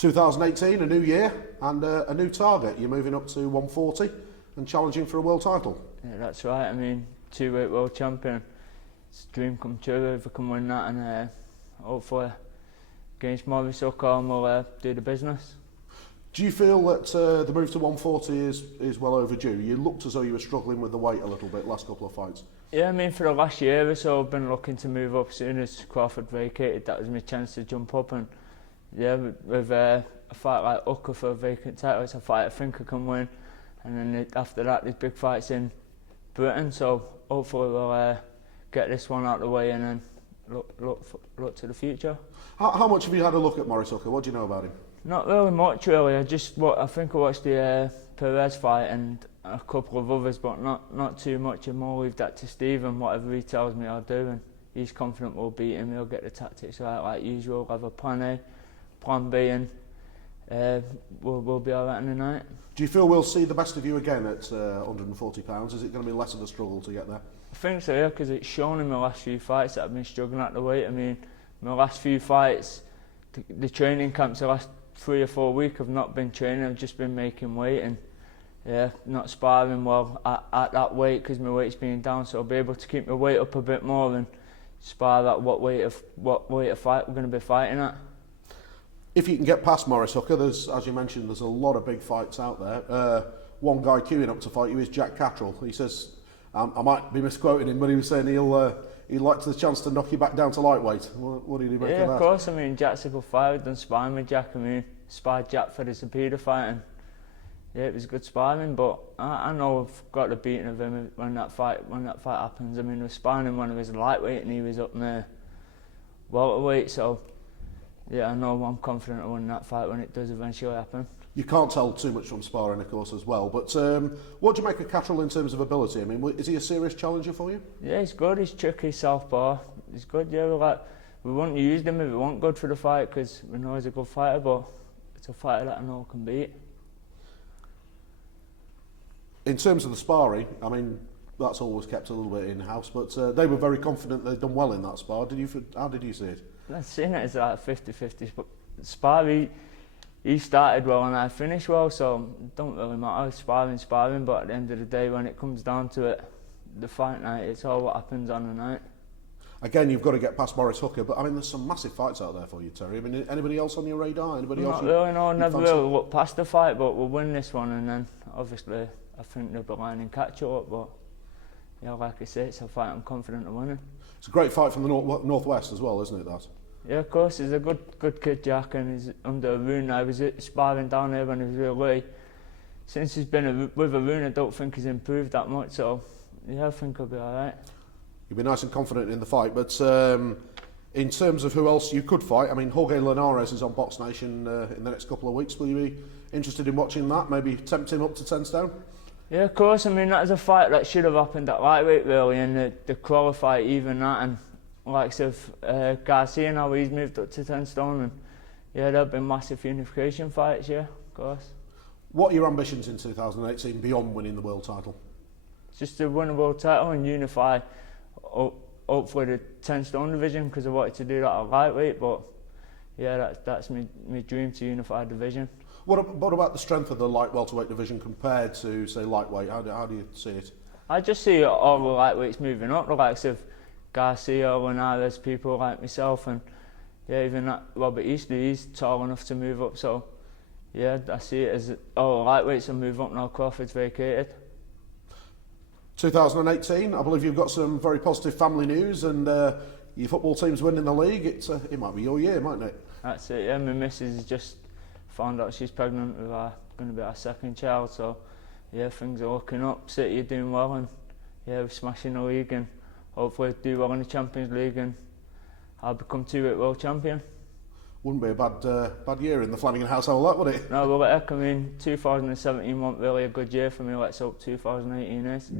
2018, a new year and a new target. You're moving up to 140 and challenging for a world title. Yeah, that's right. I mean, two-weight world champion. It's a dream come true if I can win that, and hopefully against Maurice Hooker and we'll do the business. Do you feel that the move to 140 is well overdue? You looked as though you were struggling with the weight a little bit last couple of fights. Yeah, I mean, for the last year or so I've been looking to move up. As soon as Crawford vacated, that was my chance to jump up, and yeah, with a fight like Hooker for a vacant title, it's a fight I think I can win, and then after that there's big fights in Britain, so hopefully we'll get this one out of the way and then look to the future. How much have you had a look at Maurice Hooker? What do you know about him? Not really much really. I think I watched the Perez fight and a couple of others, but not too much. And more leave that to Stephen. Whatever he tells me, I'll do, and he's confident we'll beat him. He'll get the tactics right like usual. We'll have a plan A, plan B, and we'll be alright in the night. Do you feel we'll see the best of you again at 140 pounds? Is it going to be less of a struggle to get there? I think so, yeah, because it's shown in my last few fights that I've been struggling at the weight. I mean, my last few fights, the training camps the last 3 or 4 weeks I've not been training, I've just been making weight and not sparring well at that weight because my weight's been down, so I'll be able to keep my weight up a bit more and spar at what weight of fight we're going to be fighting at. If you can get past Maurice Hooker, as you mentioned, there's a lot of big fights out there. One guy queuing up to fight you is Jack Catterall. He says, I might be misquoting him, but he was saying he'd like the chance to knock you back down to lightweight. What do you make of that? Yeah, of course. I mean, Jack's a good fighter. I've done sparring with Jack. I mean, sparred Jack for the Sapeda fight, and yeah, it was good sparring. But I know I've got the beating of him when that fight happens. I mean, we're sparring him when he was lightweight and he was up near welterweight. So yeah, I know I'm confident of winning that fight when it does eventually happen. You can't tell too much from sparring, of course, as well. But what do you make of Catterall in terms of ability? I mean, is he a serious challenger for you? Yeah, he's good. He's tricky, southpaw. He's good. Yeah, we wouldn't use him if he wasn't good for the fight because we know he's a good fighter. But it's a fighter that I know can beat. In terms of the sparring, I mean, that's always kept a little bit in house. But they were very confident they'd done well in that spar. How did you see it? I've seen it as like 50-50 spar. He started well and I finished well, so it don't really matter, sparring, but at the end of the day, when it comes down to it, the fight night, it's all what happens on the night. Again, you've got to get past Maurice Hooker, but I mean, there's some massive fights out there for you, Terry. I mean, anybody else on your radar? Anybody else? Not really, no, never really looked past the fight, but we'll win this one, and then obviously I think they'll be lining Catterall up, but yeah, like I say, it's a fight I'm confident of winning. It's a great fight from the northwest as well, isn't it, that? Yeah, of course, he's a good kid, Jack, and he's under Arun now. He was sparring down there when he was really. Since he's been with Arun, I don't think he's improved that much, so yeah, I think he'll be alright. You'll be nice and confident in the fight, but in terms of who else you could fight, I mean, Jorge Linares is on BoxNation in the next couple of weeks. Will you be interested in watching that? Maybe tempt him up to 10 stone? Yeah, of course. I mean, that was a fight that should have happened at lightweight, really, and the qualify even that, and likes of Garcia now, he's moved up to 10 stone, and yeah, there'll be massive unification fights, yeah, of course. What are your ambitions in 2018 beyond winning the world title? Just to win the world title and unify, hopefully the 10 stone division, because I wanted to do that at lightweight, but yeah, that's my dream, to unify the division. What about the strength of the light welterweight division compared to, say, lightweight? How do you see it? I just see all the lightweights moving up, the likes of Garcia, Linares, people like myself, and yeah, even that Robert Easley, he's tall enough to move up, so yeah, I see it as all the lightweights will move up now. Crawford's vacated. 2018, I believe you've got some very positive family news, and your football team's winning the league. It might be your year, mightn't it? That's it, yeah. My missus has just found out she's pregnant with going to be our second child, so yeah, things are looking up. City are doing well, and yeah, we're smashing the league, and hopefully do well in the Champions League, and I'll become two-weight world champion. Wouldn't be a bad year in the Flanagan household, that would it? No, well, heck, I mean, 2017 wasn't really a good year for me. Let's hope 2018 is.